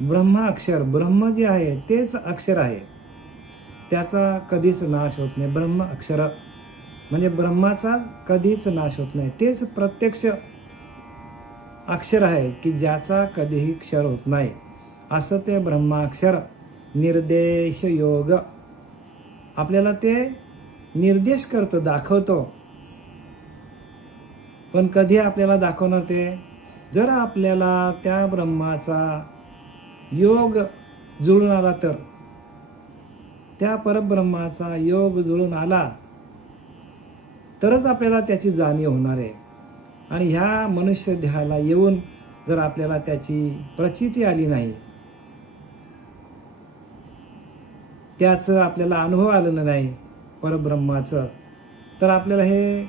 ब्रह्म अक्षर, ब्रह्म जे आहे तेच अक्षर आहे, त्याचा कधीच नाश होत नाही. ब्रह्म अक्षर म्हणजे ब्रह्माचा कधीच नाश होत नाही. तेच प्रत्यक्ष अक्षर आहे की ज्याचा कधीही क्षर होत नाही. असं ते ब्रह्माक्षर निर्देश योग आपल्याला ते निर्देश करतो, दाखवतो. पण कधी आपल्याला दाखवणार ते? जर आपल्याला त्या ब्रह्माचा योग जुळून आला तर, त्या परब्रह्माचा योग जुळून आला तरच आपल्याला त्याची जाणीव होणार आहे. आणि ह्या मनुष्य देहाला येऊन जर आपल्याला त्याची प्रचिती आली नाही, त्याचं आपल्याला अनुभव आलेला नाही परब्रह्माचं, तर आपल्याला हे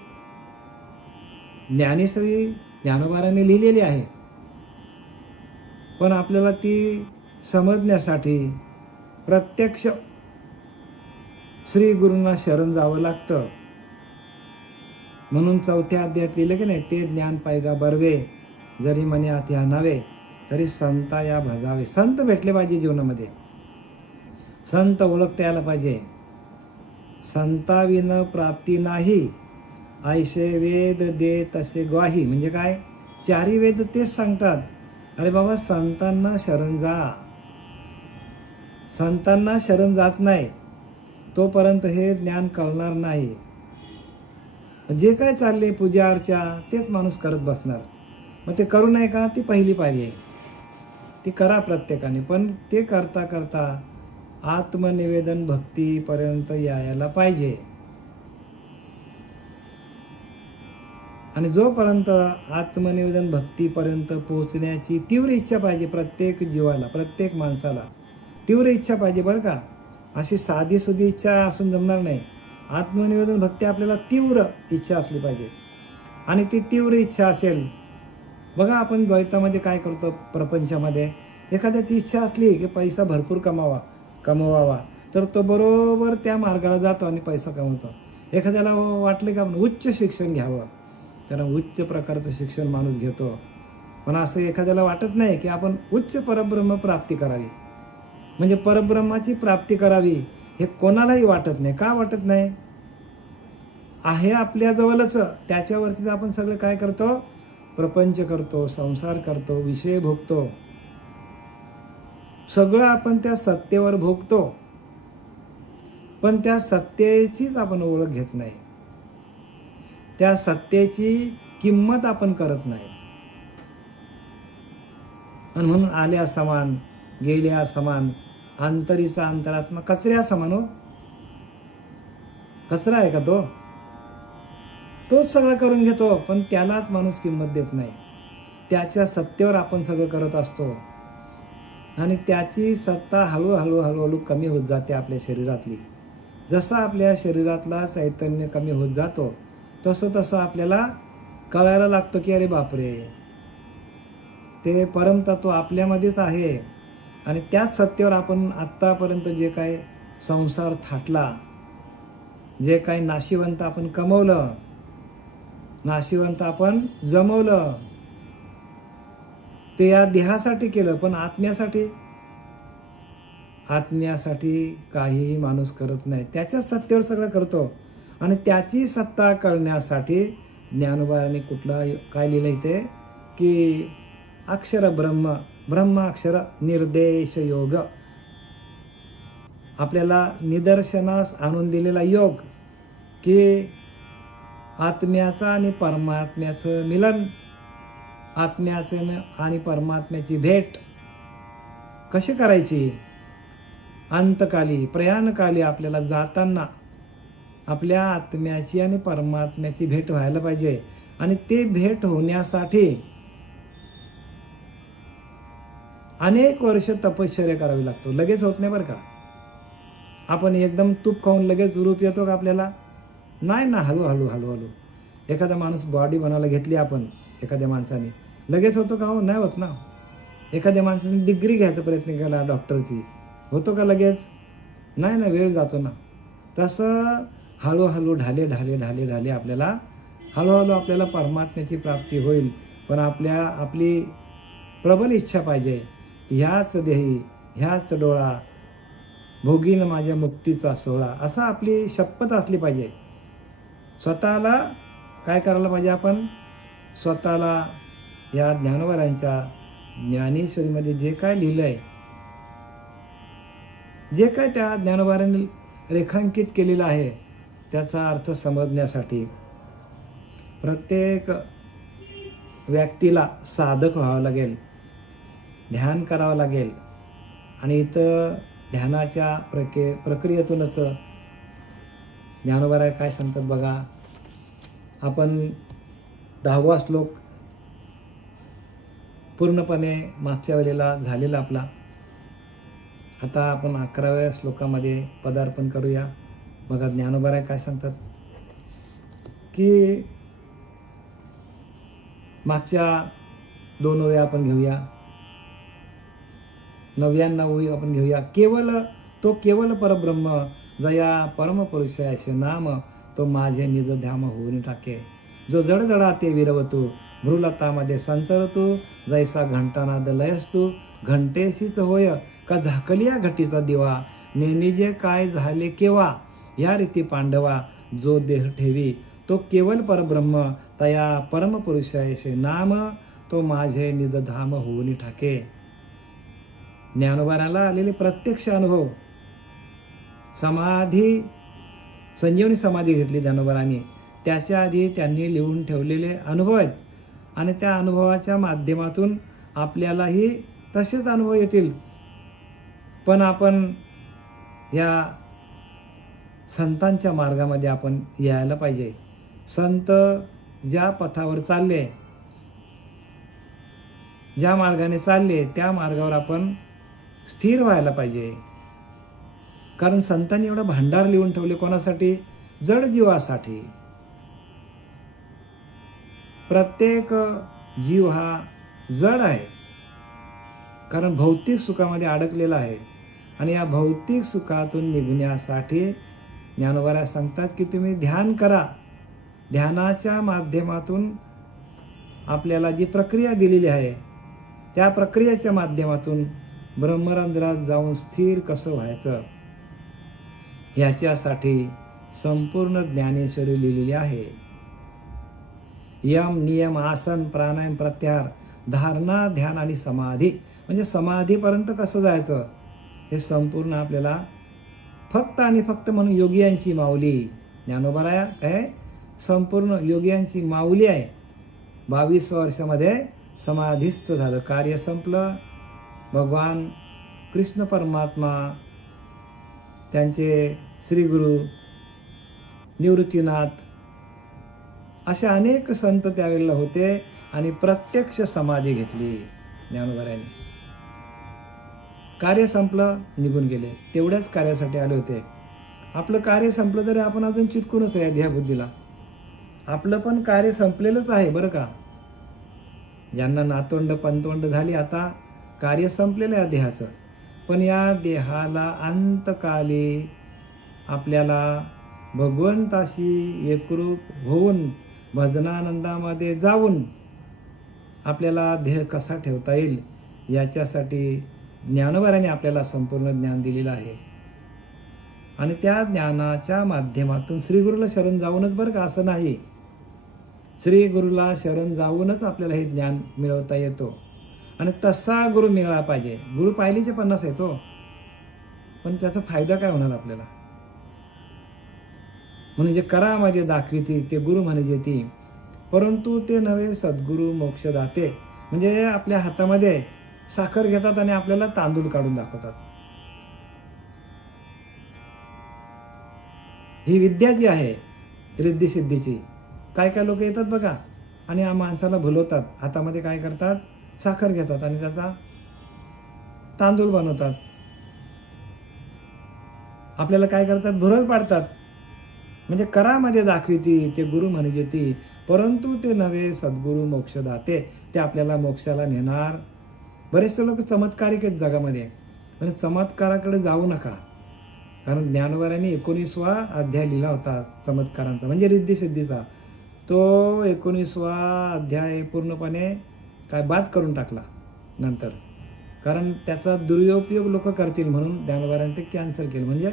ज्ञानेश्वरी ज्ञानोबाराने लिहिलेली आहे. पण आपल्याला ती समजण्यासाठी प्रत्यक्ष श्री गुरूंना शरण जावं लागतं. म्हणून 4थ्या अध्यायात लिहिलं की नाही, ते ज्ञान पायगा बर्वे जरी म्हणे अति नव्हे तरी संता या भजावे. संत भेटले पाहिजे जीवनामध्ये, संत ओळखता यायला पाहिजे. संताविन प्राप्ती नाही, ऐसे वेद दे तसे ग्वाही. म्हणजे काय? 4 वेद तेच सांगतात, अरे बाबा संतांना शरण जा. संतांना शरण जात नाही तोपर्यंत हे ज्ञान कळणार नाही. जे काय चालले पूजा अर्चा तेच माणूस करत बसणार. मग ते करू नये का? ती पहिली पायरी आहे, ती करा प्रत्येकाने. पण ते करता करता आत्मनिवेदन भक्तीपर्यंत यायला पाहिजे. आणि जोपर्यंत आत्मनिवेदन भक्तीपर्यंत पोहोचण्याची तीव्र इच्छा पाहिजे प्रत्येक जीवाला, प्रत्येक माणसाला तीव्र इच्छा पाहिजे बरं का. अशी साधी सुधी इच्छा असून जमणार नाही. आत्मनिवेदन भक्ती आपल्याला तीव्र इच्छा असली पाहिजे. आणि ती तीव्र इच्छा असेल, बघा आपण द्वैतामध्ये काय करतो, प्रपंचामध्ये एखाद्याची इच्छा असली की पैसा भरपूर कमवावा तर तो बरोबर त्या मार्गाला जातो आणि पैसा कमवतो. एखाद्याला वाटले की आपण उच्च शिक्षण घ्यावं, त्याला उच्च प्रकारचं शिक्षण माणूस घेतो. पण असं एखाद्याला वाटत नाही की आपण उच्च परब्रह्म प्राप्ती करावी, म्हणजे परब्रह्माची प्राप्ती करावी, हे कोणालाही वाटत नाही. का वाटत नाही? आहे आपल्या जवळच, त्याच्यावरतीच आपण सगळं काय करतो, प्रपंच करतो, संसार करतो, विषय भोगतो. सगळं आपण त्या सत्तेवर भोगतो, पण त्या सत्तेचीच आपण ओळख घेत नाही. त्या सत्तेची किंमत आपण करत नाही. आणि म्हणून आल्या समान गेल्या समान, अंतरीचा अंतरात्मा कचऱ्या समान. हो, कचरा आहे का तो? तोच सगळं करून घेतो, पण त्यालाच माणूस किंमत देत नाही. त्याच्या सत्तेवर आपण सगळं करत असतो आणि त्याची सत्ता हळूहळू कमी होत जाते आपल्या शरीरातली. जसं आपल्या शरीरातला चैतन्य कमी होत जातो तसं आपल्याला कळायला लागतं की अरे बापरे, ते परमतत्व आपल्यामध्येच आहे. आणि त्याच सत्तेवर आपण आत्तापर्यंत जे काही संसार थाटला, जे काही नाशिवंत आपण कमवलं, नाशिवंत आपण जमवलं, ते या देहासाठी केलं. पण आत्म्यासाठी काहीही माणूस करत नाही. त्याच्या सत्तेवर सगळं करतो. आणि त्याची सत्ता कळण्यासाठी ज्ञानोबाने काय लिहिलं इथे की अक्षर ब्रह्म अक्षर निर्देश योग, आपल्याला निदर्शनास आणून दिलेला योग की आत्म्याचा आणि परमात्म्याचं मिलन, आत्म्याचं आणि परमात्म्याची भेट कशी करायची. अंतकाली प्रयाणकाली आपल्याला जाताना आपल्या आत्म्याची आणि परमात्म्याची भेट व्हायला पाहिजे. आणि ते भेट होण्यासाठी अनेक वर्ष तपश्चर्या करावी लागतो. लगेच होत नाही बरं का. आपण एकदम तूप खाऊन लगेच रूप येतो का आपल्याला? नाही ना, हळूहळू. एखादा माणूस बॉडी बनायला घेतली आपण, एखाद्या माणसाने, लगेच होतो का? हो, नाही होत ना. एखाद्या माणसाने डिग्री घ्यायचा प्रयत्न केला डॉक्टरची, होतो का लगेच? नाही ना, वेळ जातो ना. तसं हळूहळू ढाले आपल्याला हळूहळू आपल्याला परमात्म्याची प्राप्ती होईल. पण आपली प्रबल इच्छा पाहिजे ह्याच देही ह्याच डोळा भोगीन माझ्या मुक्तीचा सोहळा, असा आपली शपथ असली पाहिजे. स्वतःला काय करायला पाहिजे आपण? स्वतःला या ज्ञानोबारांच्या ज्ञानेश्वरीमध्ये जे काय लिहिलं आहे, जे काय त्या ज्ञानोबारांनी रेखांकित केलेलं आहे, त्याचा अर्थ समजण्यासाठी प्रत्येक व्यक्तीला साधक व्हावं लागेल, ध्यान करावं लागेल. आणि इथं ध्यानाच्या प्रक्रियेतूनच ज्ञानोबा काय सांगतात बघा. आपण 10वा श्लोक पूर्णपणे मागच्या वेळेला झालेला आपला. आता आपण 11व्या श्लोकामध्ये पदार्पण करूया. बघा ज्ञानोबा काय सांगतात की मागच्या 2 ओळी आपण घेऊया, 99 ओळी आपण घेऊया. केवल परब्रह्म जया परमपुरुषाचे नाम, तो माझे निज ध्याम होऊन टाके. जो जडजडा ते विरवतू, भ्रुलतामध्ये संचरतू, जैसा घंटानाद लयस्तू. घंटेशीच होय का झाकलिया घटीचा दिवा, नेनिजे काय झाले केव्हा. या रीती पांडवा जो देह ठेवी, तो केवल परब्रह्म तया परमपुरुषाचे नाम, तो माझे निज धाम होऊन ठाके. ज्ञानोबाराला आलेले प्रत्यक्ष अनुभव, समाधी, संजीवनी समाधी घेतली ज्ञानोबारांनी. त्याच्या आधी त्यांनी लिहून ठेवलेले अनुभव आहेत आणि त्या अनुभवाच्या माध्यमातून आपल्यालाही तसेच अनुभव येतील. पण आपण या संतांच्या मार्गामध्ये आपण यायला पाहिजे. संत ज्या पथावर चालले, ज्या मार्गाने चालले, त्या मार्गावर आपण स्थिर व्हायला पाहिजे. कारण संतांनी एवढं भांडार लिहून ठेवले कोणासाठी? जड जीवासाठी. प्रत्येक जीव हा जड आहे, कारण भौतिक सुखामध्ये अडकलेला आहे. आणि या भौतिक सुखातून निघण्यासाठी ज्ञानोबा सांगतात की तुम्ही ध्यान करा. ध्यानाच्या माध्यमातून आपल्याला जी प्रक्रिया दिलेली आहे, त्या प्रक्रियेच्या माध्यमातून ब्रह्मरंध्रात जाऊन स्थिर कसं व्हायचं, याच्यासाठी संपूर्ण ज्ञानेश्वरी लिहिलेली आहे. यम, नियम, आसन, प्राणायाम, प्रत्याहार, धारणा, ध्यान आणि समाधी. म्हणजे समाधीपर्यंत कसं जायचं हे संपूर्ण आपल्याला फक्त आणि फक्त म्हणून योगियांची माऊली ज्ञानोबा काय संपूर्ण योगियांची माऊली आहे. 22 वर्षामध्ये समाधीस्थ झालं, कार्य संपलं. भगवान कृष्ण परमात्मा, त्यांचे श्रीगुरु निवृत्तीनाथ, असे अनेक संत त्यावेळेला होते आणि प्रत्यक्ष समाधी घेतली ज्ञानोबारांनी. कार्य संपलं, निघून गेले. तेवढ्याच कार्यासाठी आले होते. आपलं कार्य संपलं तरी आपण अजून चिटकूनच आहे देहबुद्धीला. आपलं पण कार्य संपलेलंच आहे बरं का. ज्यांना नातवंड पंतवंड झाली, आता कार्य संपलेलं आहे देहाचं. पण या देहाला अंतकाली आपल्याला भगवंताशी एकरूप होऊन भजनानंदामध्ये जाऊन आपल्याला देह कसा ठेवता येईल, याच्यासाठी ज्ञानोबारांनी आपल्याला संपूर्ण ज्ञान दिलेलं आहे. आणि त्या ज्ञानाच्या माध्यमातून श्रीगुरूला शरण जाऊनच, बरं का, असं नाही, श्रीगुरूला शरण जाऊनच आपल्याला हे ज्ञान मिळवता येतो. आणि तसा गुरु मिळाला पाहिजे. गुरु पाहिलीचे 50 येतो, पण त्याचा फायदा काय होणार आपल्याला? म्हणून जे करामध्ये दाखविती ते गुरु म्हणजे ती, परंतु ते नव्हे सद्गुरु मोक्षदाते. म्हणजे आपल्या हातामध्ये साखर घेतात आणि आपल्याला तांदूळ काढून दाखवतात. ही विद्या जी आहे रिद्धी सिद्धीची, काय काय लोक येतात बघा आणि या माणसाला भुलवतात. हातामध्ये काय करतात? साखर घेतात आणि त्याचा तांदूळ बनवतात. आपल्याला काय करतात? भुरळ पाडतात. म्हणजे करामध्ये दाखविती ते गुरु म्हणजे ती, परंतु ते नव्हे सद्गुरु मोक्षदाते. ते आपल्याला मोक्षाला नेणार. बरेचसे लोक चमत्कारिक आहेत जगामध्ये, पण चमत्काराकडे जाऊ नका. कारण ज्ञानोबारांनी 19वा अध्याय लिहिला होता चमत्कारांचा, म्हणजे रिद्धी सिद्धीचा. तो 19वा अध्याय पूर्णपणे काय बाद करून टाकला नंतर. कारण त्याचा दुरुपयोग लोक करतील म्हणून ज्ञानोबारांनी ते कॅन्सल केलं, म्हणजे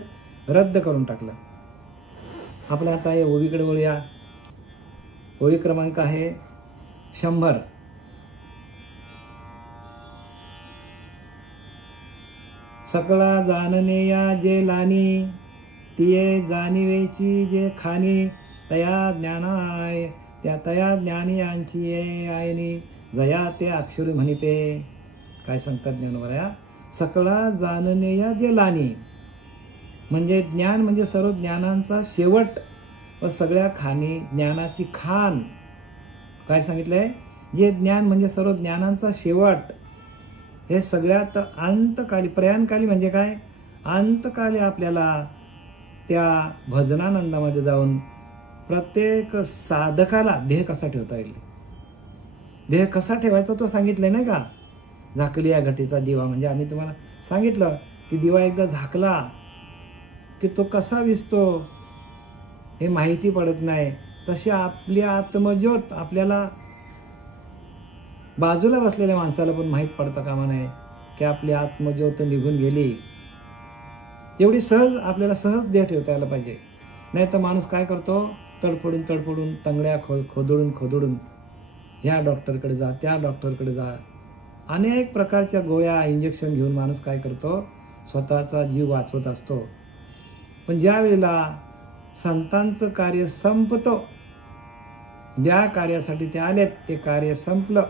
रद्द करून टाकलं. आपलं आता हे ओळीकडे वळूया. ओळी क्रमांक आहे 100. सकळा जाणनेया जे लानी, तिये जाणीवेची जे खानी, तया ज्ञानाय तया ज्ञानी यांची ये आयनी, जया ते अक्षर म्हणिपे. काय सांगतात ज्ञानोबा? सकळा जाणनेया जे लानी, म्हणजे ज्ञान म्हणजे सर्व ज्ञानांचा शेवट व सगळ्या खाणी ज्ञानाची खाण. काय सांगितलंय? जे ज्ञान म्हणजे सर्व ज्ञानांचा शेवट, हे सगळ्यात अंतकाली, प्रयाणकाली म्हणजे काय? अंतकाली आपल्याला त्या भजनानंदामध्ये जाऊन प्रत्येक साधकाला देह कसा ठेवता येईल, देह कसा ठेवायचा तो सांगितलंय नाही का? झाकली या घटीचा दिवा, म्हणजे आम्ही तुम्हाला सांगितलं की दिवा एकदा झाकला की तो कसा विझतो हे माहिती पडत नाही. तशी आपली आत्मज्योत आपल्याला बाजूला बसलेल्या माणसाला पण माहीत पडतं कामा नये की आपली आत्मज्योत निघून गेली. एवढी सहज आपल्याला सहज देह ठेवता यायला पाहिजे. नाही तर माणूस काय करतो? तडफडून तडफडून, तंगड्या खोदून ह्या डॉक्टरकडे जा, त्या डॉक्टरकडे जा, अनेक प्रकारच्या गोळ्या इंजेक्शन घेऊन माणूस काय करतो? स्वतःचा जीव वाचवत असतो. पण ज्या वेळेला संतांचं कार्य संपतो, ज्या कार्यासाठी ते आलेत ते कार्य संपलं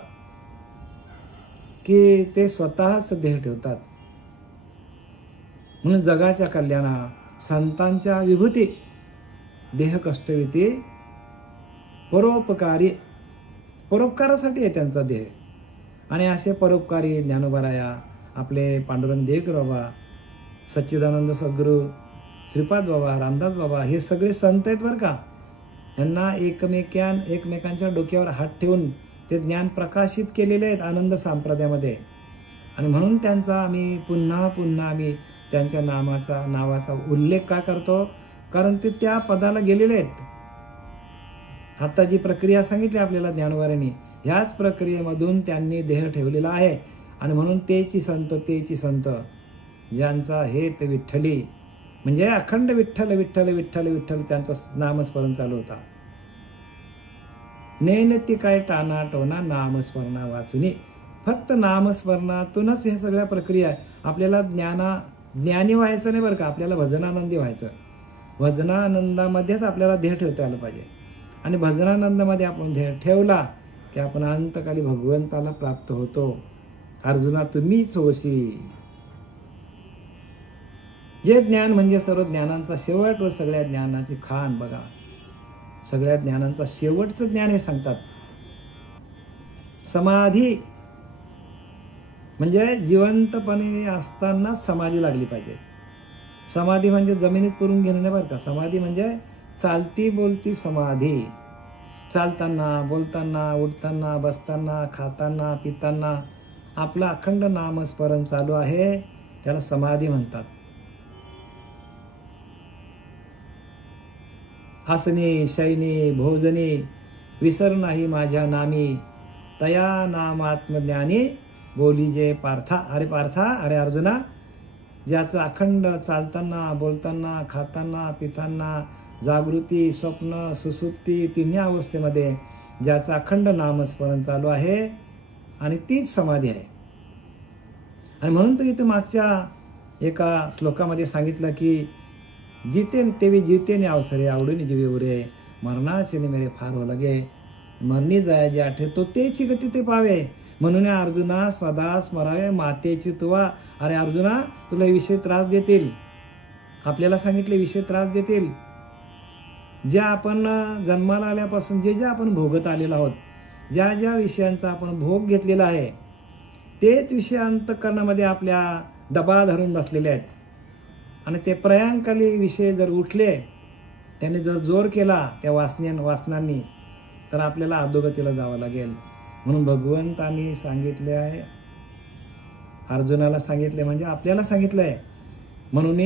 की ते स्वतःच देह ठेवतात. म्हणून जगाच्या कल्याणा संतांच्या विभूती देह कष्टविती परोपकारी, परोपकारासाठी आहे त्यांचा देह. आणि असे परोपकारी ज्ञानोबाराया, आपले पांडुरंग देवकर बाबा, सच्चिदानंद सद्गुरू श्रीपाद बाबा, रामदास बाबा, हे सगळे संत आहेत बरं का. यांना एकमेकांच्या डोक्यावर हात ठेवून ते ज्ञान प्रकाशित केलेले आहेत आनंद संप्रदायामध्ये. आणि म्हणून त्यांचा आम्ही पुन्हा पुन्हा आम्ही त्यांच्या नावाचा उल्लेख का करतो? कारण ते त्या पदाला गेलेले आहेत. आता जी प्रक्रिया सांगितली आपल्याला ज्ञानोबारांनी, ह्याच प्रक्रियेमधून त्यांनी देह ठेवलेला आहे. आणि म्हणून तेची संत ज्यांचा हेत विठ्ठली, म्हणजे अखंड विठ्ठल विठ्ठल विठ्ठल विठ्ठल त्यांचं नामस्मरण चालू होता. नेनती काय टाना टोना नामस्मरणा वाचुनी. फक्त नामस्मरणातूनच हे सगळ्या प्रक्रिया आहे. आपल्याला ज्ञानी व्हायचं नाही बरं का, आपल्याला भजनानंदी व्हायचं. भजनानंदामध्येच आपल्याला देह ठेवता आलं पाहिजे. आणि भजनानंदामध्ये आपण देह ठेवला की आपण अंतकाली भगवंताला प्राप्त होतो. अर्जुना तुम्हीच होशी. हे ज्ञान म्हणजे सर्व ज्ञानांचा शेवट व सगळ्या ज्ञानाची खाण. बघा, सगळ्या ज्ञानांचा शेवटचं ज्ञान हे सांगतात. समाधी म्हणजे जिवंतपणे असताना समाधी लागली पाहिजे. समाधी म्हणजे जमिनीत पुरून घेणं नाही बरं का. समाधी म्हणजे चालती बोलती समाधी. चालताना, बोलताना, उठताना, बसताना, खाताना, पिताना आपलं अखंड नामस्मरण चालू आहे, त्याला समाधी म्हणतात. आसनी शयनी भोजनी विसर नाही माझ्या नामी, तया नाम आत्मज्ञानी बोली जे पार्था. अरे पार्था, अरे अर्जुना, ज्याचं अखंड चालताना, बोलताना, खाताना, पिताना, जागृती, स्वप्न, सुसुप्ती तिन्ही अवस्थेमध्ये ज्याचं अखंड नामस्मरण चालू आहे आणि तीच समाधी आहे. आणि म्हणून तर इथं मागच्या एका श्लोकामध्ये सांगितलं की जीते तेवी जीते ने अवसरे आवडून जीवे उरे, मरणाचे मेरे फार हो लगे, मरणी जाय जे आठे तो तेची गती ते पावे. म्हणून अर्जुना सदा स्मरावे मातेची तुवा. अरे अर्जुना, तुला विषय त्रास देतील, आपल्याला सांगितले विषय त्रास देतील. ज्या आपण जन्माला आल्यापासून जे आपण भोगत आलेलो आहोत, ज्या विषयांचा आपण भोग घेतलेला आहे, तेच विषय अंतःकरणामध्ये आपल्या दबा धरून बसलेले आहेत. आणि ते प्रयांकाली विषय जर उठले, त्याने जर जोर केला त्या वासनांनी, तर आपल्याला अधोगतीला जावं लागेल. म्हणून भगवंतांनी सांगितले आहे, अर्जुनाला सांगितले म्हणजे आपल्याला सांगितलंय. म्हणून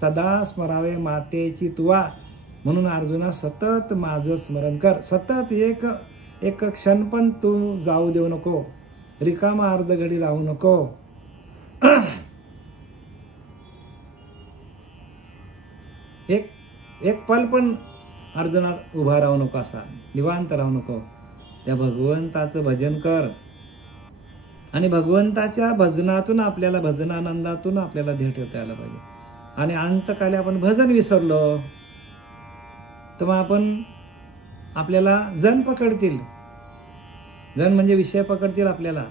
सदा स्मरावे मातेची तुवा. म्हणून अर्जुना सतत माझं स्मरण कर. सतत एक क्षण पण तू जाऊ देऊ नको, रिकामा अर्धघडी राहू नको. एक पल पण अर्जुना उभा राहू नको, असा निवांत राहू नको. त्या भगवंताचं भजन कर आणि भगवंताच्या भजनातून आपल्याला, भजनानंदातून आपल्याला ध्येय ठेवता यायला पाहिजे. आणि अंतकाली आपण भजन विसरलो तर मग आपल्याला जण पकडतील. जण म्हणजे विषय पकडतील आपल्याला.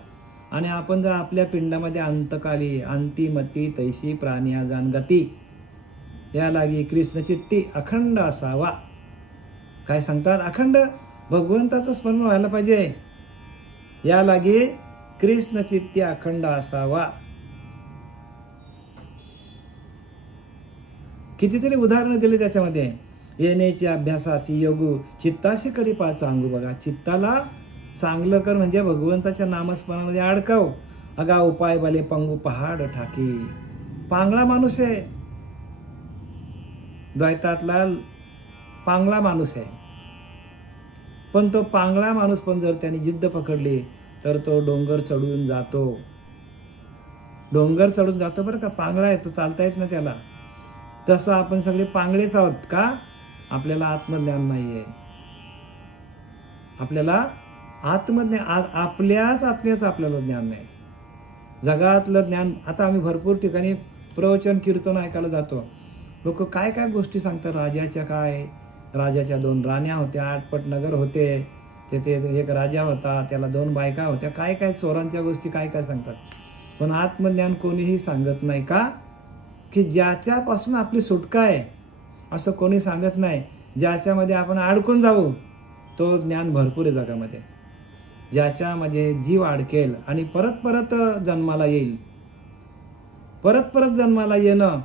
आणि आपण जर आपल्या पिंडामध्ये अंतकाली अंतिमती तैशी प्राण्या जानगती या लागी कृष्ण चित्ती अखंड असावा. काय सांगतात? अखंड भगवंताचं स्मरण व्हायला पाहिजे. या लागी कृष्ण चित्ती अखंड असावा. कितीतरी उदाहरणं दिली त्याच्यामध्ये. येण्याची अभ्यासासी योगू चित्ताशी करी सांगू. बघा, चित्ताला चांगलं कर म्हणजे भगवंताच्या नामस्मरणामध्ये अडकव. अगा उपाय बले पंगू पहाड ठाकी. पांगळा माणूस आहे, द्वैतातला पांगळा माणूस आहे. पण तो पांगळा माणूस पण जर त्याने जिद्द पकडली तर तो डोंगर चढून जातो. डोंगर चढून जातो बरं का. पांगळा आहे तो, चालता येत ना त्याला. तसं आपण सगळे पांगळेच आहोत का? आपल्याला आत्मज्ञान नाहीये. आपल्याला आत्मज्ञान, आपल्याच आत्म्याचं आपल्याला ज्ञान नाही. जगातलं ज्ञान. आता आम्ही भरपूर ठिकाणी प्रवचन कीर्तन ऐकायला जातो. लोक काय काय गोष्टी सांगतात. राजाच्या काय, राजाच्या 2 राण्या होत्या, 8 नगर होते, तेथे एक राजा होता, त्याला 2 बायका होत्या. काय काय चोरांच्या गोष्टी काय काय सांगतात. पण आत्मज्ञान कोणीही सांगत नाही. का? की ज्याच्यापासून आपली सुटका आहे असं कोणी सांगत नाही. ज्याच्यामध्ये आपण अडकून जाऊ तो ज्ञान भरपूर आहे जगामध्ये. ज्याच्यामध्ये जीव अडकेल आणि परत परत जन्माला येईल. परत परत जन्माला येणं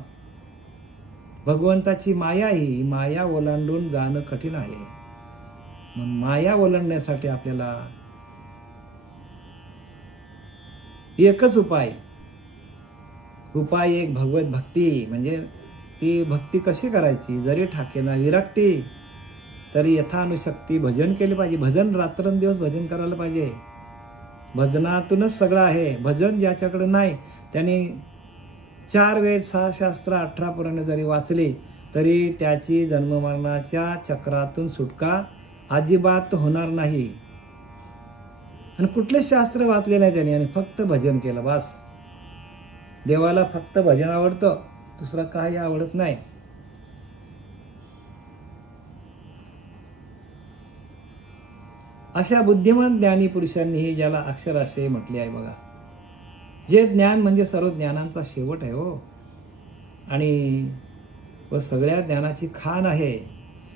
भगवंताची माया, ही माया ओलांडून जाणं कठीण आहे. म्हणून माया ओलांडण्यासाठी आपल्याला एकच उपाय एक भगवत भक्ती. म्हणजे ती भक्ती कशी करायची? जरी ठाकेना विरक्ती तरी यथानुशक्ती भजन केले पाहिजे. भजन रात्रंदिवस भजन करायला पाहिजे. भजनातूनच सगळं आहे. भजन ज्याच्याकडे नाही त्याने 4 वेद 6 शास्त्र 18 पुराणे जरी वाचली तरी त्याची जन्ममरणाच्या चक्रातून सुटका अजिबात होणार नाही. आणि कुठले शास्त्र वाचले नाही त्याने आणि फक्त भजन केलं बस. देवाला फक्त भजन आवडतं, दुसरं काही आवडत नाही. अशा बुद्धिमान ज्ञानी पुरुषांनीही ज्याला अक्षर असे म्हटले आहे. बघा, जे ज्ञान म्हणजे सर्व ज्ञानांचा शेवट आहे हो, आणि सगळ्या ज्ञानाची खाण आहे.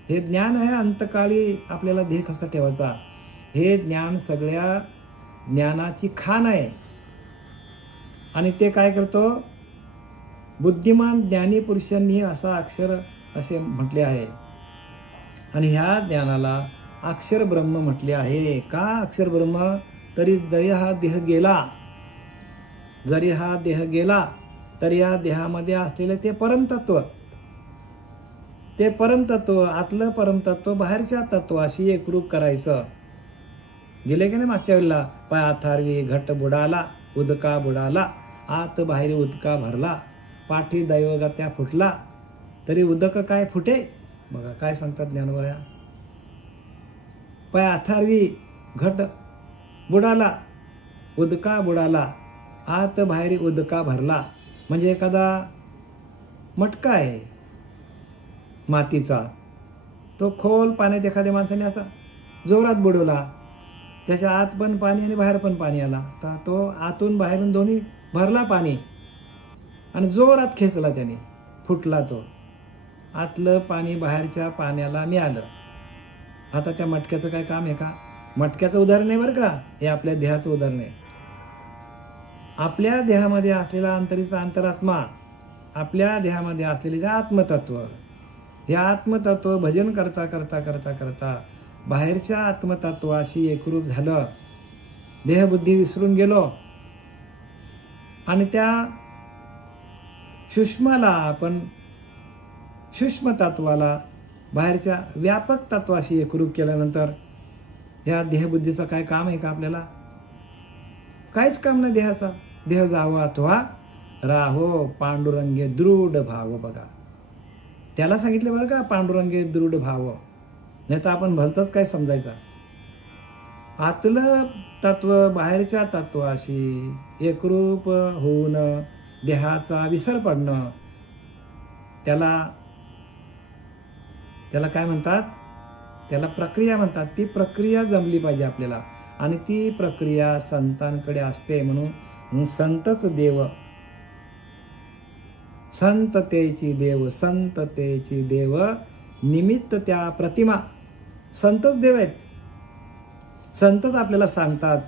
हे ज्ञान आहे अंतकाळी आपल्याला ध्येय कसा ठेवायचा. हे ज्ञान सगळ्या ज्ञानाची खाण आहे. आणि ते काय करतो? बुद्धिमान ज्ञानी पुरुषांनी असा अक्षर असे म्हटले आहे. आणि ह्या ज्ञानाला अक्षर ब्रह्म म्हटले आहे. का अक्षर ब्रह्म? जरी हा देह गेला तरी या देहामध्ये असलेले ते परमतत्व, आतलं परमतत्व बाहेरच्या तत्वाशी एकरूप करायचं. गेले की नाही मागच्या वेळेला? पाय अथार्वी घट बुडाला, उदका बुडाला, आत बाहेर उदका भरला, पाठी दैवगत्या फुटला, तरी उदक काय फुटे. बघा काय सांगतात ज्ञानवऱ्या. पाय अथार्वी घट बुडाला, उदका बुडाला, आत बाहेर उदका भरला. म्हणजे एखादा मटका आहे मातीचा, तो खोल पाण्यात एखाद्या माणसाने असा जोरात बुडवला, त्याच्या आत पण पाणी आणि बाहेर पण पाणी आला, तर तो आतून बाहेरून दोन्ही भरला पाणी आणि जोरात खेचला त्याने, फुटला तो. आतलं पाणी बाहेरच्या पाण्याला मिळालं. आता त्या मटक्याचं काय काम आहे का? मटक्याचं उदाहरण आहे बरं का, हे आपल्या देहाचं उदाहरण आहे. आपल्या देहामध्ये असलेला अंतरीचा अंतरात्मा, आपल्या देहामध्ये असलेले जे आत्मतत्व, हे आत्मतत्व भजन करता करता करता करता बाहेरच्या आत्मतत्वाशी एकरूप झालं. देहबुद्धी विसरून गेलो आणि त्या सूक्ष्माला आपण, सूक्ष्म तत्वाला बाहेरच्या व्यापक तत्वाशी एकरूप केल्यानंतर या देहबुद्धीचं काय काम आहे का आपल्याला? काहीच काम नाही देहाचा. देह जावा अथवा राहो पांडुरंगे दृढ भाव. बघा त्याला सांगितले बरं का, पांडुरंगे दृढ भाव. नाही तर आपण भलतंच काय समजायचा. आतलं तत्व बाहेरच्या तत्वाशी एकरूप होऊन देहाचा विसर पडणं, त्याला काय म्हणतात, त्याला प्रक्रिया म्हणतात. ती प्रक्रिया जमली पाहिजे आपल्याला, आणि ती प्रक्रिया संतांकडे असते. म्हणून संतच देव, संततेची देव निमित्त त्या प्रतिमा. संतच देव आहेत. संतच आपल्याला सांगतात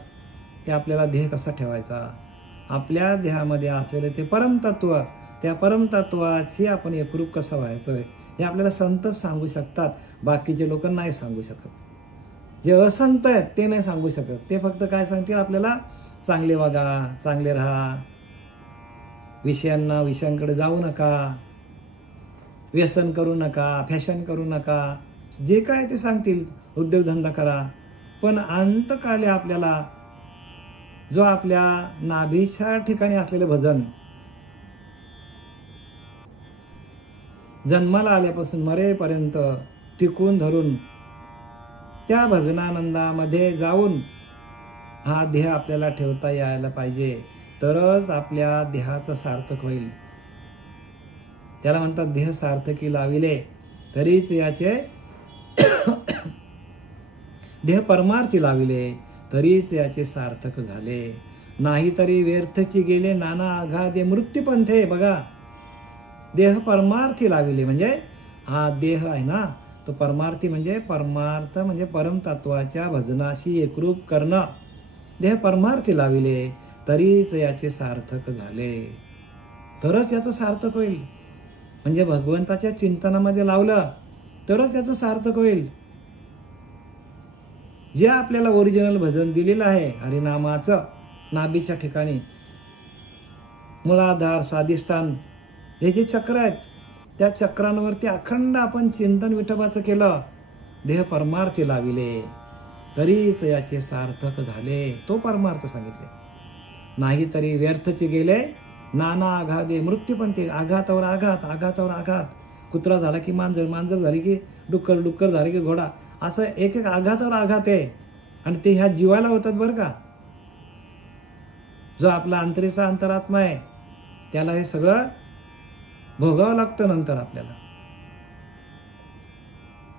की आपल्याला देह कसा ठेवायचा. आपल्या देहामध्ये असलेले ते परमतत्व, त्या परमतत्वाची आपण एकरूप कसं व्हायचं हे आपल्याला संतच सांगू शकतात. बाकीचे लोक नाही सांगू शकत. जे असंत आहेत ते नाही सांगू शकत. ते फक्त काय सांगतील आपल्याला, चांगले वागा, चांगले राहा, विषयांकडे जाऊ नका, व्यसन करू नका, फॅशन करू नका, जे काय ते सांगतील, उद्योगधंदा करा. पण अंतकाली आपल्याला जो आपल्या नाभीच्या ठिकाणी असलेले भजन, जन्माला आल्यापासून मरेपर्यंत टिकून धरून त्या भजनानंदामध्ये जाऊन हा देह आपल्याला ठेवता यायला पाहिजे. तरच आपल्या देहाचं सार्थक होईल. त्याला म्हणतात देह सार्थकी लाविले तरीच याचे देह परमार्थी लाविले तरीच याचे सार्थक झाले. नाहीतरी व्यर्थची गेले नाना आघादे मृत्यूपंथे. बघा देह परमार्थी लाविले म्हणजे हा देह आहे ना, तो परमार्थी म्हणजे परमार्थ म्हणजे परमतत्वाच्या भजनाशी एकरूप करणं. देह परमार्थी लाविले तरीच याचे सार्थक झाले, तरच याचं सार्थक होईल. म्हणजे भगवंताच्या चिंतनामध्ये लावलं तरच याचं सार्थक होईल. जे आपल्याला ओरिजिनल भजन दिलेलं आहे हरिनामाचं, नाभीच्या ठिकाणी मूलाधार स्वाधिष्ठान हे जे चक्र आहेत, त्या चक्रांवरती अखंड आपण चिंतन विठोबाचं केलं, देह परमार्थी लाविले तरीच याचे सार्थक झाले. तो परमार्थ सांगितले. नाहीतरी व्यर्थचे गेले नाना आघादे मृत्यूपंथी. आघातावर आघात, आघातावर आघात. कुत्रा झाला की मांजर, मांजर झाली की डुक्कर, डुक्कर झाली की घोडा, असं एक एक आघातावर आघात आहे. आणि ते ह्या जीवाला होतात बरं का. जो आपला अंतरेचा अंतरात्मा आहे त्याला हे सगळं भोगावं लागतं नंतर आपल्याला.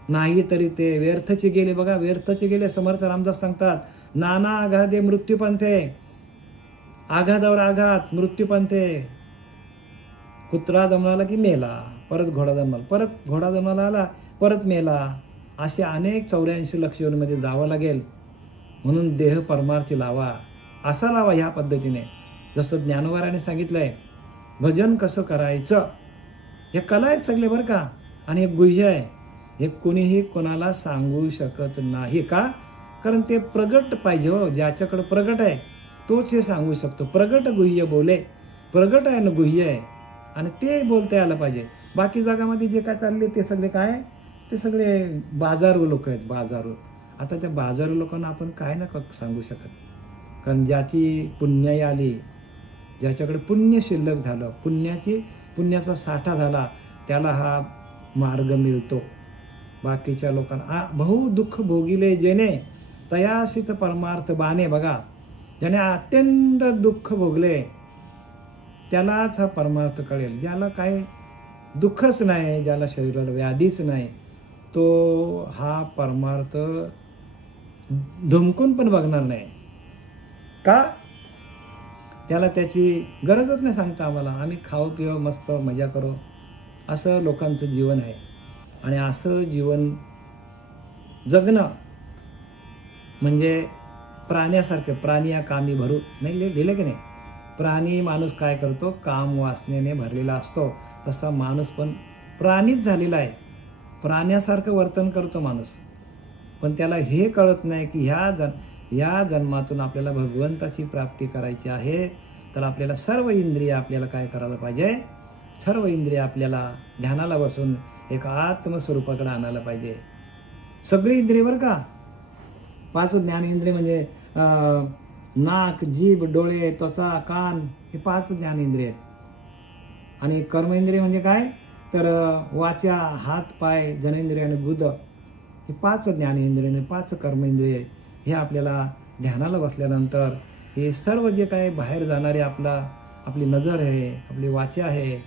नाही तरी ते व्यर्थचे गेले. बघा व्यर्थचे गेले. समर्थ रामदास सांगतात नाना आघादे मृत्यूपंथे. आघातावर आघात, मृत्यूपंथे. कुत्रा जन्माला की मेला, परत घोडा जन्माला, परत घोडा जन्माला आला, परत मेला. असे अनेक 84 लक्ष योनीमध्ये जावं लागेल. म्हणून देह परमार्थी लावा, असा लावा ह्या पद्धतीने. जसं ज्ञानोबाराने सांगितलंय भजन कसं करायचं, हे कला आहेत सगळे बरं का. आणि हे गुह्य आहे. हे कोणीही कोणाला सांगू शकत नाही. का? कारण ते प्रगट पाहिजे हो. ज्याच्याकडे प्रगट आहे तोच हे सांगू शकतो. प्रगट गुह्य बोले. प्रगट आहे ना गुह्य आहे, आणि ते बोलता आलं पाहिजे. बाकी जगामध्ये जे काय चालले ते सगळे काय, ते सगळे बाजारू लोक आहेत. बाजारू. आता त्या बाजारू लोकांना आपण काय ना सांगू शकत. कारण ज्याची पुण्याई आली, ज्याच्याकडे पुण्य शिल्लक झालं, पुण्याचा साठा झाला, त्याला हा मार्ग मिळतो. बाकीच्या लोकांना बहु दुःख भोगिले जेने तयासीच परमार्थ बाणे. बघा ज्याने अत्यंत दुःख भोगले त्यालाच हा परमार्थ कळेल. ज्याला काय दुःखच नाही, ज्याला शरीराला व्याधीच नाही, तो हा परमार्थ धुमकून पण बघणार नाही. का? त्याला त्याची गरजच नाही. सांगता आम्हाला आम्ही खाऊ पिऊ मस्त मजा करू, असं लोकांचं जीवन आहे. आणि असं जीवन जगणं म्हणजे प्राण्यासारखं. प्राणी या कामी भरू नाही लिहिलं की नाही. प्राणी माणूस काय करतो, काम वासनेने भरलेला असतो. तसा माणूस पण प्राणीच झालेला आहे. प्राण्यासारखं वर्तन करतो माणूस. पण त्याला हे कळत नाही की ह्या जन्मातून आपल्याला भगवंताची प्राप्ती करायची आहे. तर आपल्याला सर्व इंद्रिय आपल्याला काय करायला पाहिजे, सर्व इंद्रिय आपल्याला ध्यानाला बसून एक आत्मस्वरूपाकडे आणायला पाहिजे. सगळी इंद्रिय बरं का. 5 ज्ञानेंद्रिय म्हणजे नाक, जीभ, डोळे, त्वचा, कान, हे 5 ज्ञानेंद्रिय आहेत. आणि कर्मेंद्रिय म्हणजे काय, तर वाचा, हात, पाय, जनेंद्रिय आणि गुद, हे 5 ज्ञानेंद्रिय, 5 कर्मेंद्रिय, हे आपल्याला ध्यानाला बसल्यानंतर हे सर्व जे काय बाहेर जाणारे आपली नजर आहे, आपली वाचा आहे,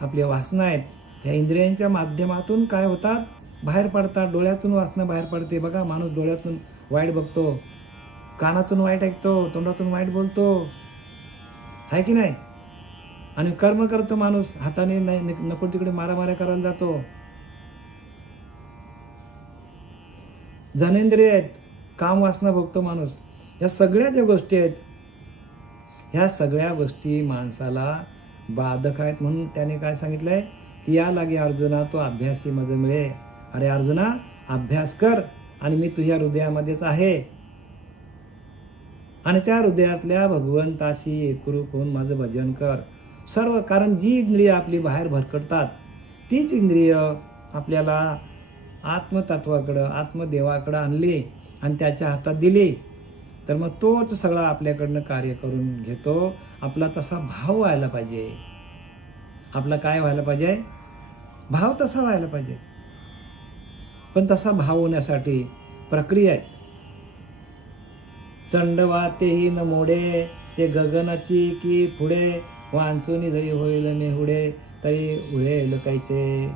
आपली वासना आहेत, या इंद्रियांच्या माध्यमातून काय होतात, बाहेर पडतात. डोळ्यातून वासना बाहेर पडते. बघा, माणूस डोळ्यातून वाईट बघतो, कानातून वाईट ऐकतो, तोंडातून वाईट बोलतो, आहे की नाही. आणि कर्म करतो माणूस, हाताने नाही नको तिकडे मारामाऱ्या करायला जातो. जनेंद्रिय आहेत, काम वासना भोगतो माणूस. या सगळ्या ज्या गोष्टी आहेत, ह्या सगळ्या गोष्टी माणसाला बाधक आहेत. म्हणून त्याने काय सांगितलंय की या लागे अर्जुना तो अभ्यासी मध्ये मिळे. अरे अर्जुना, अभ्यास कर आणि मी तुझ्या हृदयामध्येच आहे. आणि त्या हृदयातल्या भगवंताशी एकरूप होऊन माझं भजन कर. सर्व, कारण जी इंद्रिय आपली बाहेर भरकटतात तीच इंद्रिय आपल्याला आत्मतत्वाकडं, आत्मदेवाकडं आणली आणि त्याच्या हातात दिली, तर मग तोच सगळा आपल्याकडनं कार्य करून घेतो. आपला तसा भाव व्हायला पाहिजे. आपला काय व्हायला पाहिजे, भाव तसा व्हायला पाहिजे. पण तसा भाव होण्यासाठी प्रक्रिया आहे. चंडवा तेही न मोडे, ते गगनाची की पुढे, वांचुनी जरी होईल नेहुडे, तरी उडेल कैसे.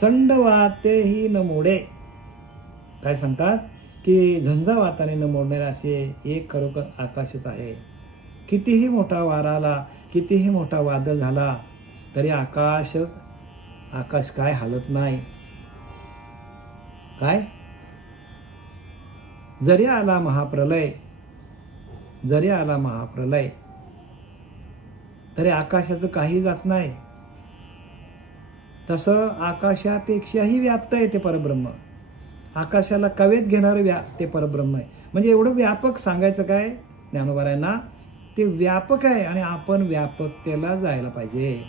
चंडवा तेही न मोडे, काय सांगतात की झंझावाताने न मोडणारे असे एक खरोखर आकाशच आहे. कितीही मोठा वारा आला, कितीही मोठा वादळ झाला, तरी आकाश काय हालत नाही. काय, जरी आला महाप्रलय, जरी आला महाप्रलय, तरी आकाशाचं काही जात नाही. तसं आकाशापेक्षाही व्याप्त आहे ते परब्रह्म. आकाशाला कवेत घेणारं ते परब्रह्म आहे. म्हणजे एवढं व्यापक सांगायचं काय ज्ञानोबारायांना, ते व्यापक आहे आणि आपण व्यापकतेला जायला पाहिजे.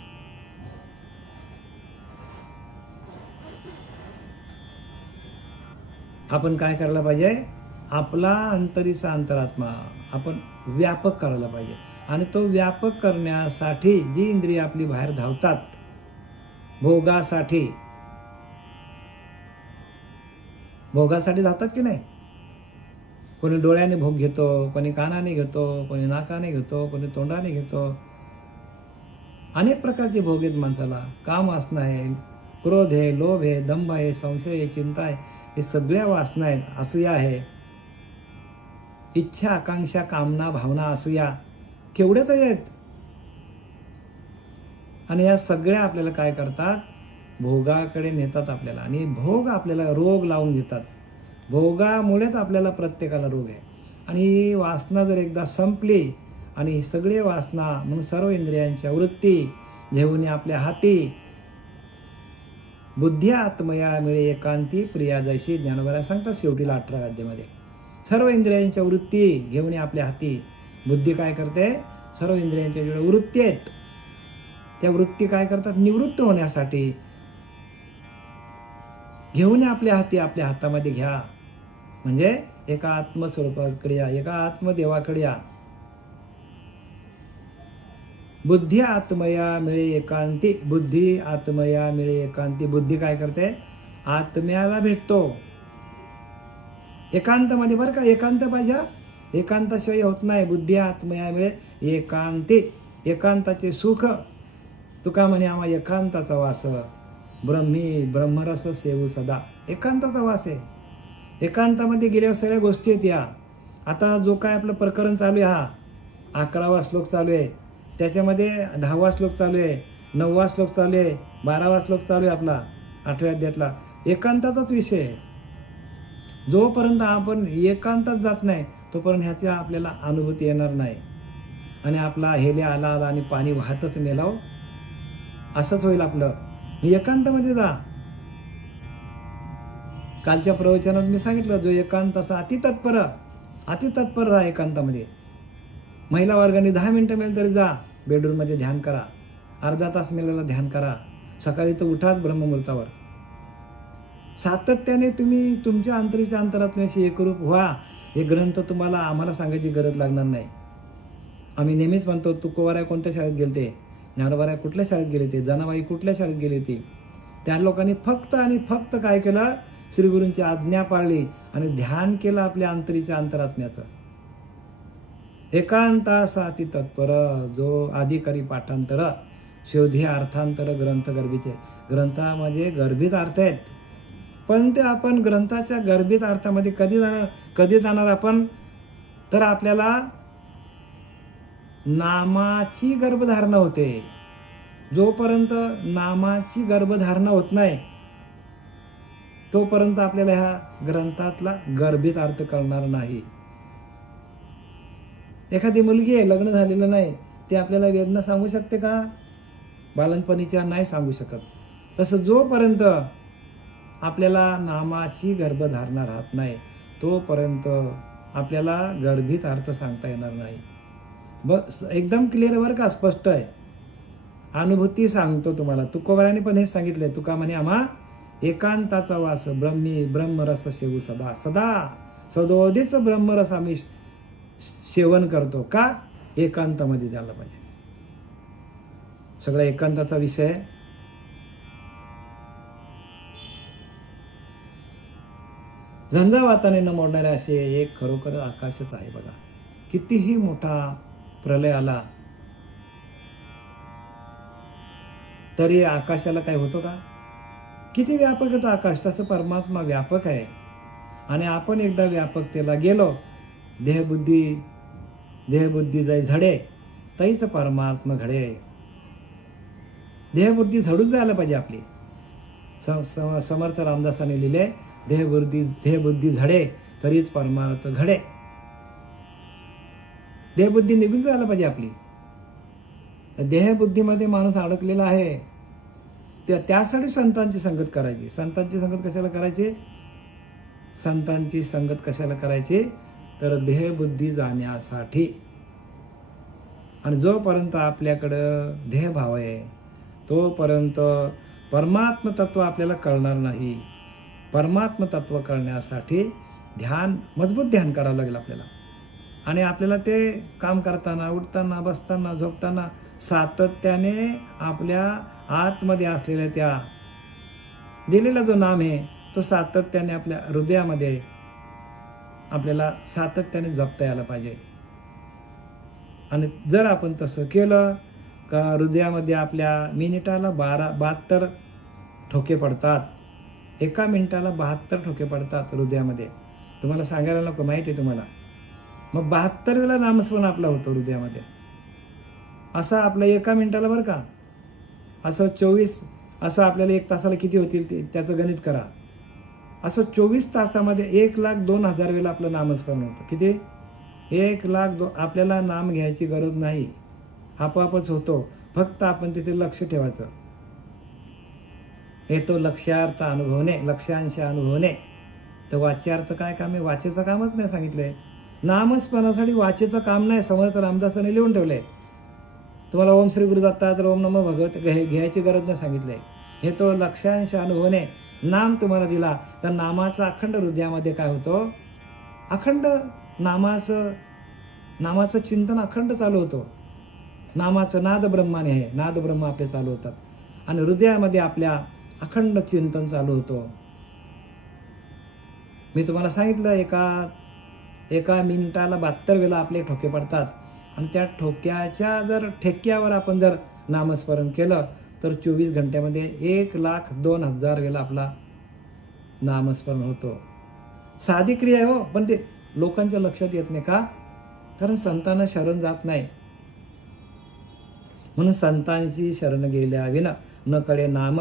आपण काय करायला पाहिजे, आपला अंतरीचा अंतरात्मा आपण व्यापक करायला पाहिजे. आणि तो व्यापक करण्यासाठी जी इंद्रिय आपली बाहेर धावतात भोगासाठी धावतात की नाही. कोणी डोळ्याने भोग घेतो, कोणी कानाने घेतो, कोणी नाकाने घेतो, कोणी तोंडाने घेतो. अनेक प्रकारचे भोग आहेत माणसाला. काम वासना आहे, क्रोध आहे, लोभ आहे, दंभ आहे, संशय आहे, चिंता आहे, हे सगळ्या वासना आहेत. असूया आहे, इच्छा, आकांक्षा, कामना, भावना, असूया केवढे तरी आहेत. आणि या सगळ्या आपल्याला काय करतात, भोगाकडे नेतात आपल्याला. आणि भोग आपल्याला रोग लावून घेतात. भोगामुळेच आपल्याला प्रत्येकाला रोग आहे. आणि ही वासना जर एकदा संपली आणि सगळे वासना म्हणून सर्व इंद्रियांच्या वृत्ती घेऊन आपल्या हाती, बुद्धी आत्मया मिळे एकांती प्रिया जैशी, ज्ञानोबा सांगतात शेवटीला 18 अध्यायामध्ये. सर्व इंद्रियांच्या वृत्ती घेऊन आपल्या हाती, बुद्धी काय करते, सर्व इंद्रियांच्या जेवढ्या वृत्ती आहेत त्या वृत्ती काय करतात, निवृत्त होण्यासाठी घेऊन आपल्या हातामध्ये घ्या. म्हणजे एका आत्मस्वरूपाकडे या, एका आत्मदेवाकडे या. बुद्धी आत्मया मिळे एकांती, बुद्धी आत्मया मिळे एकांती. बुद्धी काय करते, आत्म्याला भेटतो एकांतामध्ये. बरं का, एकांत पाहिजे, एकांताशिवाय होत नाही. बुद्धी आत्मया मिळे एकांती, एकांताचे सुख. तुका म्हणे आम्हा एकांताचा वास, ब्रह्मी ब्रह्मरस सेवू सदा. एकांताचा वास आहे. एकांतामध्ये गेल्यावर सगळ्या गोष्टी आहेत या. आता जो काय आपलं प्रकरण चालू आहे, हा 11वा श्लोक चालू आहे, त्याच्यामध्ये 10वा श्लोक चालू आहे, 9वा श्लोक चालू आहे, 12वा श्लोक चालू आहे आपला 8व्या अध्यायातला. एकांताचाच विषय आहे. जोपर्यंत आपण एकांतात जात नाही तोपर्यंत ह्याची आपल्याला अनुभूती येणार नाही. आणि आपला हेले आला आणि पाणी वाहतच मेलाव, असंच होईल आपलं. एकांतामध्ये जा. कालच्या प्रवचनात मी सांगितलं, जो एकांत असा अतितत्पर राहा एकांतामध्ये. महिला वर्गाने 10 मिनिटं मिळेल तरी जा बेडरूममध्ये, ध्यान करा. अर्धा तास मिळालेला ध्यान करा. सकाळी तर उठाच ब्रह्ममुहूर्तावर. सातत्याने तुम्ही तुमच्या अंतरीच्या अंतरात्म्याशी एकरूप व्हा. हे ग्रंथ आम्हाला सांगायची गरज लागणार नाही. आम्ही नेहमीच म्हणतो, तुकोबाराय कोणत्या शाळेत गेलते, ज्ञानोबा कुठल्या शाळेत गेले होते, जनाबाई कुठल्या शाळेत गेली होती. त्या लोकांनी फक्त आणि फक्त काय केलं, श्रीगुरूंची आज्ञा पाळली आणि ध्यान केलं आपल्या अंतरीच्या अंतरात्म्याचं. एकांतासाती तत्पर जो अधिकारी पाठांतर शोधी अर्थांतर ग्रंथ गर्भीचे. ग्रंथामध्ये गर्भित अर्थ आहेत, पण ते आपण ग्रंथाच्या गर्भित अर्थामध्ये कधी जाणार आपण, तर आपल्याला नामाची गर्भधारणा होते. जोपर्यंत नामाची गर्भधारणा होत नाही तोपर्यंत आपल्याला ह्या ग्रंथातला गर्भित अर्थ कळणार नाही. एखादी मुलगी आहे, लग्न झालेलं नाही, ते आपल्याला वेदना सांगू शकते का? बालपणीच्या नाही सांगू शकत. तसं जोपर्यंत आपल्याला नामाची गर्भधारणा राहत नाही तोपर्यंत आपल्याला गर्भित अर्थ सांगता येणार नाही. एकदम क्लिअर बरं का, स्पष्ट आहे. अनुभूती सांगतो तुम्हाला. तुकोबाराने पण हे सांगितलंय. तुका म्हणे आम्हा एकांताचा वास ब्रह्मी ब्रह्मरस सेवू सदा. सदा सदोदित ब्रह्मरस आम्ही सेवन करतो. का? एकांतामध्ये झालं पाहिजे. सगळा एकांताचा विषय. झंझावाताने न मोडणारे असे एक खरोखर आकाशच आहे बघा. कितीही मोठा प्रलय आला तरी आकाशाला काय होतो का? किती व्यापक होतं आकाश, तसं परमात्मा व्यापक आहे. आणि आपण एकदा व्यापकतेला गेलो, देहबुद्धी जाई झडे तैच परमात्मा घडे. देहबुद्धी झडून जायला पाहिजे आपली. समर्थ रामदासाने लिहिले, देहबुद्धी झडे तरीच परमार्थ घडे. देहबुद्धी निघून जायला पाहिजे आपली. देहबुद्धीमध्ये माणूस अडकलेला आहे. त्यासाठी संतांची संगत करायची. संतांची संगत कशाला करायची? संतांची संगत कशाला करायची? तर देहबुद्धी जाण्यासाठी. आणि जोपर्यंत आपल्याकडं देहभाव आहे तोपर्यंत परमात्म तत्व आपल्याला कळणार नाही. परमात्म तत्व कळण्यासाठी ध्यान, मजबूत ध्यान करावं लागेल आपल्याला. आणि आपल्याला ते काम करताना, उठताना, बसताना, झोपताना सातत्याने आपल्या आतमध्ये असलेल्या त्या दिलेला जो नाम आहे तो सातत्याने आपल्या हृदयामध्ये आपल्याला सातत्याने जपता यायला पाहिजे. आणि जर आपण तसं केलं का हृदयामध्ये आपल्या मिनिटाला 72 ठोके पडतात. एका मिनिटाला 72 ठोके पडतात हृदयामध्ये. तुम्हाला सांगायला नको, माहिती आहे तुम्हाला. मग 72 वेळा नामस्मरण आपला होतो हृदयामध्ये. असं आपलं एका मिनिटाला बरं का, असं 24, असं आपल्याला 1 तासाला किती होतील त्याचं गणित करा. असं 24 तासामध्ये 1,02,000 वेळा आपलं नामस्मरण होतं. किती? 1,02,000. आपल्याला नाम घ्यायची गरज नाही, आपोआपच होतो. फक्त आपण तिथे लक्ष ठेवायचं. हे तो लक्ष्यार्थ अनुभवणे, लक्ष्यांश अनुभवणे. तर वाच्यार्थ काय काम आहे? वाचेचं कामच नाही सांगितलंय. नामस्मरणासाठी वाचेचं काम नाही. समर्थ रामदासाने लिहून ठेवलंय. तुम्हाला ओम श्री गुरु दत्ता तर ओम नमो भगवत घ्यायची गरज नाही सांगितलंय. हे तो लक्ष्यांश अनुभवणे. नाम तुम्हाला दिला तर नामाचा अखंड हृदयामध्ये काय होतो? अखंड नामाचं चिंतन अखंड चालू होतो. नामाचं नाद ब्रह्माने आहे. नाद ब्रह्म आपले चालू होतात आणि हृदयामध्ये आपल्या अखंड चिंतन चालू होतो. मी तुम्हाला सांगितलं, एका मिनिटाला 72 वेळा आपले ठोके पडतात. आणि त्या ठोक्याच्या जर ठेक्यावर आपण जर नामस्मरण केलं तर 24 घंट्यामध्ये 1,02,000 वेळा आपला नामस्मरण होतो. साधी क्रिया आहे हो, पण ते लोकांच्या लक्षात येत नाही. का? कारण संतांना शरण जात नाही. म्हणून संतांची शरण गेल्याविना न कळे नाम.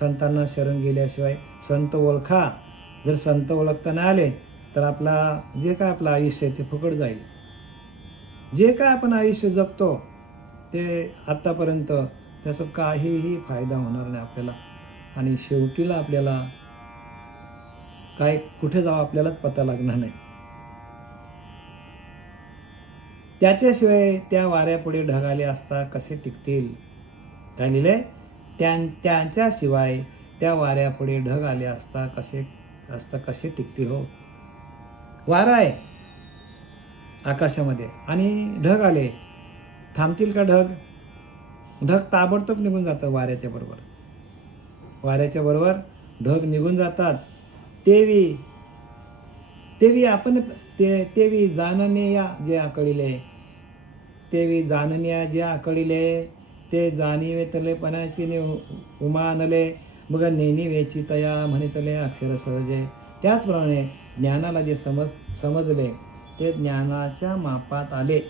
संतांना शरण गेल्याशिवाय संत ओळखा. जर संत ओळखता नाही आले तर आपला जे काय आपलं आयुष्य आहे ते फुकट जाईल. जे काय आपण आयुष्य जगतो ते आतापर्यंत त्याचा काहीही फायदा होणार नाही आपल्याला. आणि शेवटीला आपल्याला काय कुठे जावं आपल्यालाच पता लागणार नाही. त्याच्याशिवाय त्या वाऱ्यापुढे ढग आले असता कसे टिकतील? काय लिहिले? त्यांच्याशिवाय त्या वाऱ्यापुढे ढग आले असता कसे टिकतील हो? वारा आहे आकाशामध्ये आणि ढग आले, थांबतील का ढग? ढग ताबडतोब निघून जातं वाऱ्याच्या बरोबर ढग निघून जातात. तेवी आपण तेवी जाणण्या जे आकळिले, तेवी जाणण्या जे आकळिले, ते जाणीवेतलेपणाची उमानले, मग नेणी वेची तया म्हणितले अक्षर सहजे. त्याचप्रमाणे ज्ञानाला जे समजले ते ज्ञानाच्या मापात आले.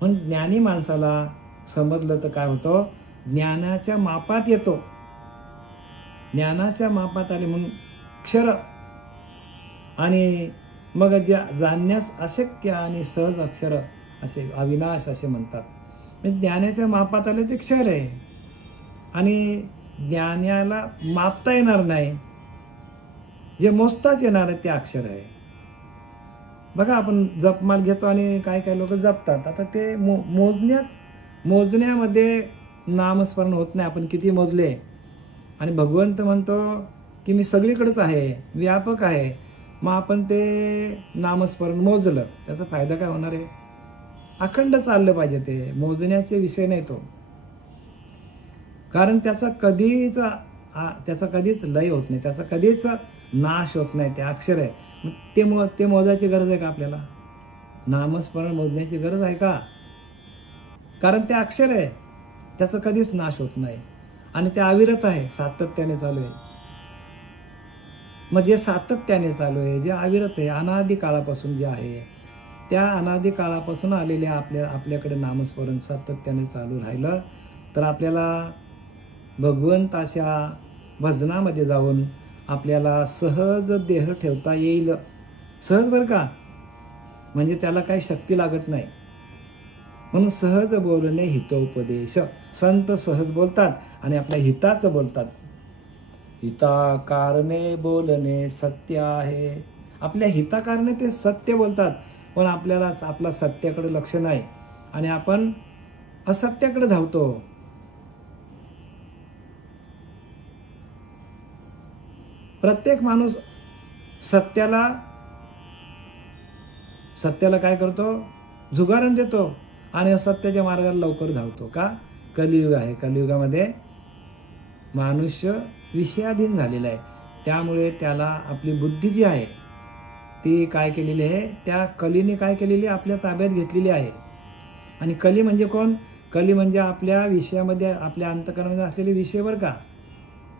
म्हणून ज्ञानी माणसाला समजलं तर काय होतं, ज्ञानाच्या मापात येतो. ज्ञानाच्या मापात आले म्हणून क्षर आणि मग जाणण्यास अशक्य आणि सहज अक्षर असे अविनाश असे म्हणतात. म्हणजे ज्ञानाच्या मापात आले ते क्षर आहे आणि ज्ञानाला मापता येणार नाही, जे मोजताच येणार आहे ते अक्षर आहे. बघा आपण जपमाल घेतो आणि काही लोक जपतात. आता ते मोजण्यामध्ये नामस्मरण होत नाही. आपण किती मोजले आणि भगवंत म्हणतो की मी सगळीकडेच आहे, व्यापक आहे. मग आपण ते नामस्मरण मोजलं, त्याचा फायदा काय होणार आहे? अखंड चाललं पाहिजे. ते मोजण्याचे विषय नाही तो, कारण त्याचा कधीच लय होत नाही, त्याचा कधीच नाश होत नाही. ते अक्षर आहे. ते मोजायची गरज आहे का आपल्याला? नामस्मरण मोजण्याची गरज आहे का? कारण ते अक्षर आहे, त्याचा कधीच नाश होत नाही आणि ते अविरत आहे, सातत्याने चालू आहे. मग जे सातत्याने चालू आहे, जे अविरत आहे, अनादी काळापासून जे आहे, त्या अनादी काळापासून आलेल्या आपल्याकडे नामस्मरण सातत्याने चालू राहिलं तर आपल्याला भगवंताच्या भजनामध्ये जाऊन आपल्याला सहज देह ठेवता येईल. सहज बरं का, म्हणजे त्याला काही शक्ती लागत नाही. म्हणून सहज बोलणे हितोपदेश. संत सहज बोलतात आणि आपल्या हिताचं बोलतात. हिताकारणे बोलणे सत्य आहे. आपल्या हिताकारणे ते सत्य बोलतात, पण आपल्याला आपला सत्याकडे लक्ष नाही आणि आपण असत्याकडे धावतो. प्रत्येक माणूस सत्याला काय करतो? झुगारून देतो आणि असत्याच्या मार्गाला लवकर धावतो. का? कलियुग आहे. कलियुगामध्ये मनुष्य विषयाधीन झालेला आहे. त्यामुळे त्याला आपली बुद्धी जी आहे ती काय केलेली आहे? त्या कलीने काय केलेली? आपल्या ताब्यात घेतलेली आहे. आणि कली म्हणजे कोण? कली म्हणजे आपल्या विषयामध्ये, आपल्या अंतःकरणामध्ये असलेले विषय बरं का.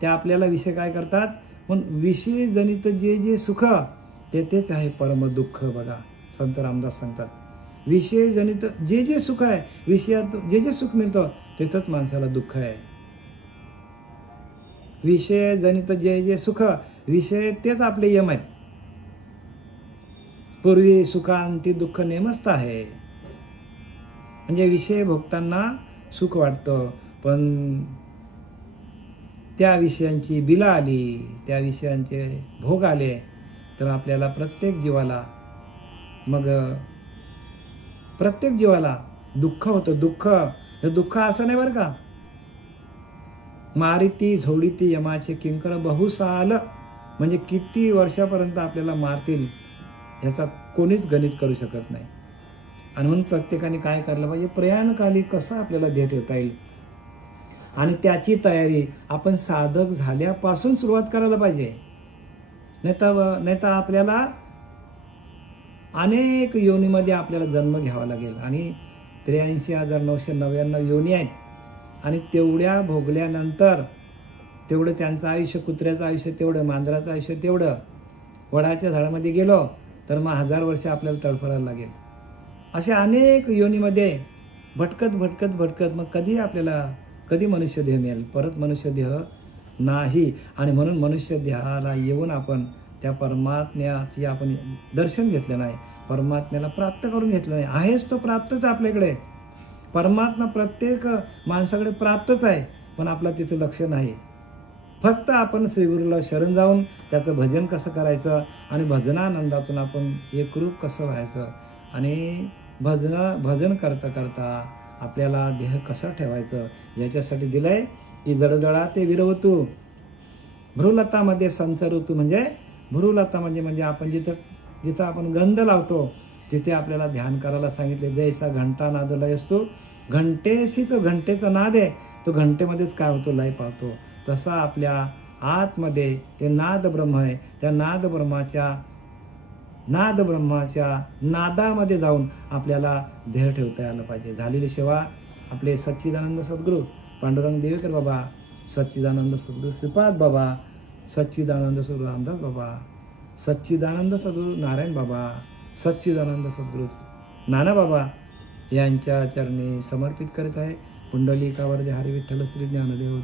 त्या आपल्याला विषय काय करतात? पण विषय जनित जे सुख तेच आहे परम दुःख. बघा संत रामदास सांगतात, विषय जनित जे सुख आहे, विषयात जे सुख मिळतं तेथंच माणसाला दुःख आहे. विषय जनित जे सुख, विषय तेच आपले यम आहेत. पूर्वी सुखांती दुःख नेमस्त आहे. म्हणजे विषय भोगताना सुख वाटतं, पण त्या विषयांची बिलं आली, त्या विषयांचे भोग आले तर आपल्याला प्रत्येक जीवाला दुःख होतं. हे दुःख असं नाही बरं का. मारिती झोडीती यमाचे किंकर बहुसाल, म्हणजे किती वर्षापर्यंत आपल्याला मारतील याचा कोणीच गणित करू शकत नाही. आणि म्हणून प्रत्येकाने काय करायला पाहिजे? प्रयाणकाली कसं आपल्याला देह ठेवता येईल आणि त्याची तयारी आपण साधक झाल्यापासून सुरुवात करायला पाहिजे. नाहीतर आपल्याला अनेक योनीमध्ये आपल्याला जन्म घ्यावा लागेल आणि 83,999 योनी आहेत आणि तेवढ्या भोगल्यानंतर तेवढं त्यांचं आयुष्य, कुत्र्याचं आयुष्य तेवढं, मांजराचं आयुष्य तेवढं. वडाच्या झाडामध्ये गेलो तर मग 1000 वर्ष आपल्याला तडफडायला लागेल. अशा अनेक योनीमध्ये भटकत मग कधी मनुष्य देह मिळेल? परत मनुष्य देह नाही. आणि म्हणून मनुष्य देहाला येऊन आपण त्या परमात्म्याची आपण दर्शन घेतलं नाही, परमात्म्याला प्राप्त करून घेतलं नाही. आहेच तो प्राप्तच आपल्याकडे. परमात्मा प्रत्येक माणसाकडे प्राप्तच आहे, पण आपला तिथं लक्ष नाही. फक्त आपण श्रीगुरूला शरण जाऊन त्याचं भजन कसं करायचं आणि भजनानंदातून आपण एकरूप कसं व्हायचं आणि भजन करता आपल्याला देह कसा ठेवायचं याच्यासाठी दिलंय की जडजडा ते विरवतू भ्रूलतामध्ये संचरतू. म्हणजे भ्रूलता म्हणजे आपण जिथं आपण गंध लावतो तिथे आपल्याला ध्यान करायला सांगितले. जैसा घंटा नाद लय असतो घंटेशी तो घंटेचा नाद आहे, तो घंटेमध्येच काय होतो, लय पावतो. तसा आपल्या आतमध्ये ते नाद ब्रह्म आहे. त्या नाद ब्रह्माच्या नादामध्ये जाऊन आपल्याला ध्येय ठेवता आलं पाहिजे. झालेली सेवा आपले सच्चिदानंद सद्गुरू पांडुरंग देवेकर बाबा, सच्चिदानंद सद्गुरू श्रीपाद बाबा, सच्चिदानंद सद्गुरू रामदास बाबा, सच्चिदानंद सद्गुरू नारायण बाबा, सच्चिदानंद सद्गुरू नाना बाबा यांच्या चरणी समर्पित करीत आहे. पुंडलिकावर हरी विठ्ठल श्री ज्ञानदेव